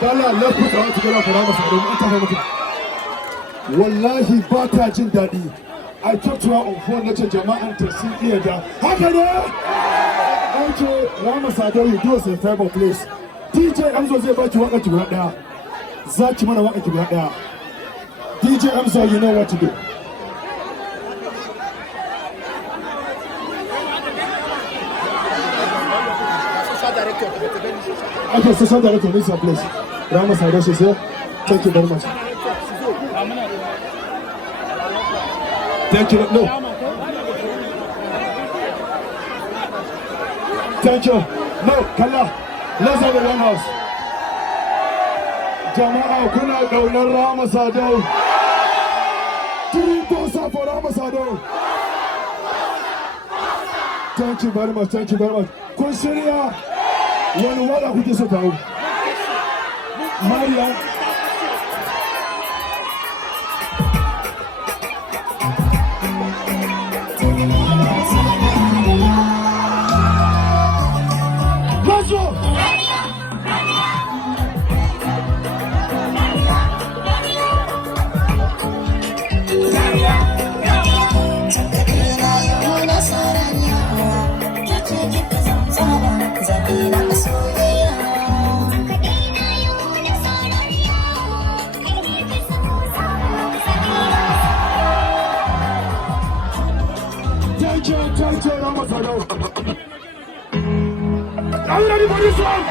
Dala, let's put our hands together for Ramasadau. Wallahi ba ta jin daɗi. I talked to her on phone na ce jama'an ta sun iya da haka ne? Okay, Ramasadau, you do us a favor please. DJ Amzo zai baki waka ki guda ɗaya. Za ki mana waka ki guda ɗaya. DJ Amzo, you know what to do. Okay, social director needs a place. Ramasadau is here. Thank you very much. Thank you. No. Thank you. No, Kalla. Let's have the one house. Jama'a kuna ƙaunar Ramasadau. 3,000 for Ramasadau. Thank you very much. Thank you very much. Kun shirya wani waka kuke so kawo? Mariam. Are you ready for this one?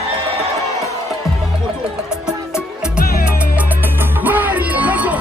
Maria, let's go.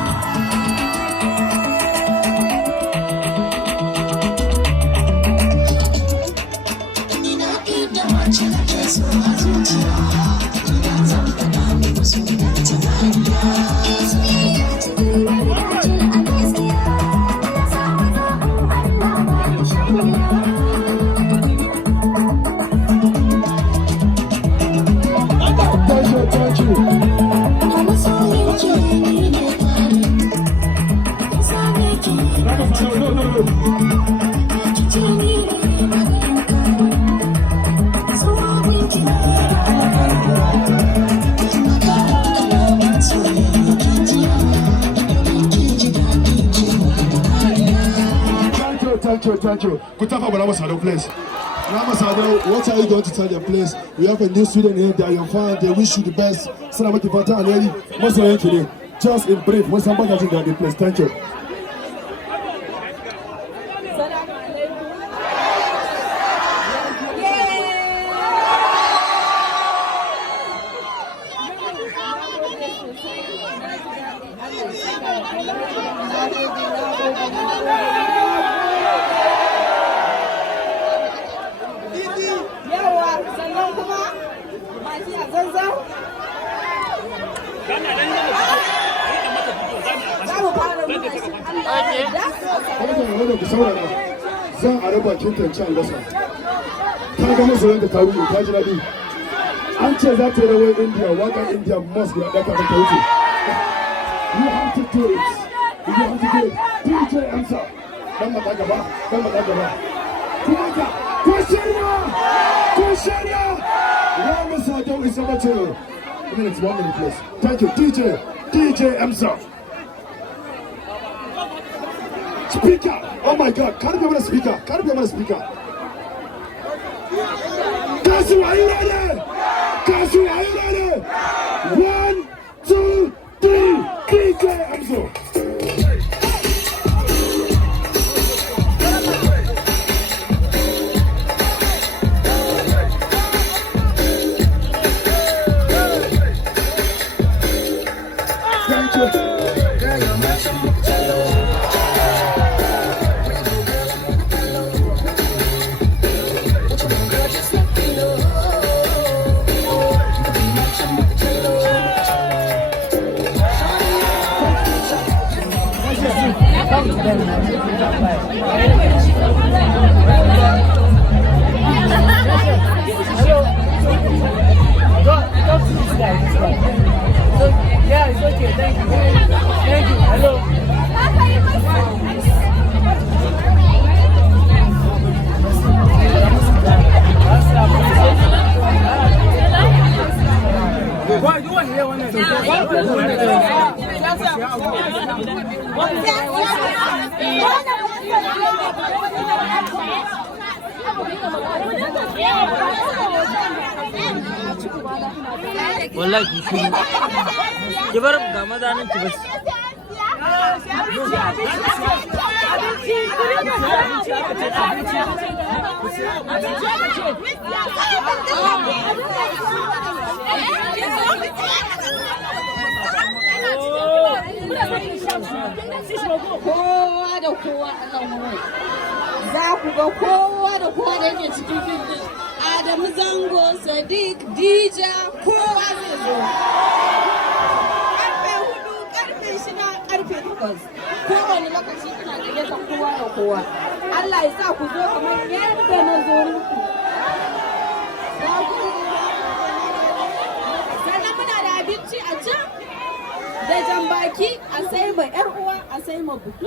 Thank you. Good talk about Ramasadau, please. Ramasadau, what are you going to tell them, please? We have a new student here, they are your fan, they wish you the best. Just in brief, when somebody has in place, thank you. Zan a raba kintanci albasa. Ta ga masoyan da ta wuce, ta ji daɗi. An ce za ta yi rawar India, waƙar India must be ɗaka da ta wuce. You have to do it. You have to do it. DJ Amsa. Dan mata gaba, dan mata gaba. Kuma ka, ku shirya! Ramasadau is over to you. 1 minute, please. Thank you, DJ Amsa. Speaker! Oh my God! Can't be able to speaker! Can't be able to speaker! Kasu, are you ready? Kasu, are you ready? 1, 2, 3, DJ Amso! Thank you. Yeah, it's okay. Thank you. Thank you. Hello. wallahi ki shi ki bar ga madanin ki bas kowa da kowa a nan wurin za ku ga kowa da kowa da yake cikin fim din Adamu Zango, Sadiq, Dija, kowa zai zo. Karfe 4, karfe 6, karfe 8. Kowane lokaci ina gayyata kowa da kowa. Allah ya sa ku zo kamar yadda na zo muku. Sannan muna da abinci a can da jan baki a sai ma 'yar uwa a sai ma buku.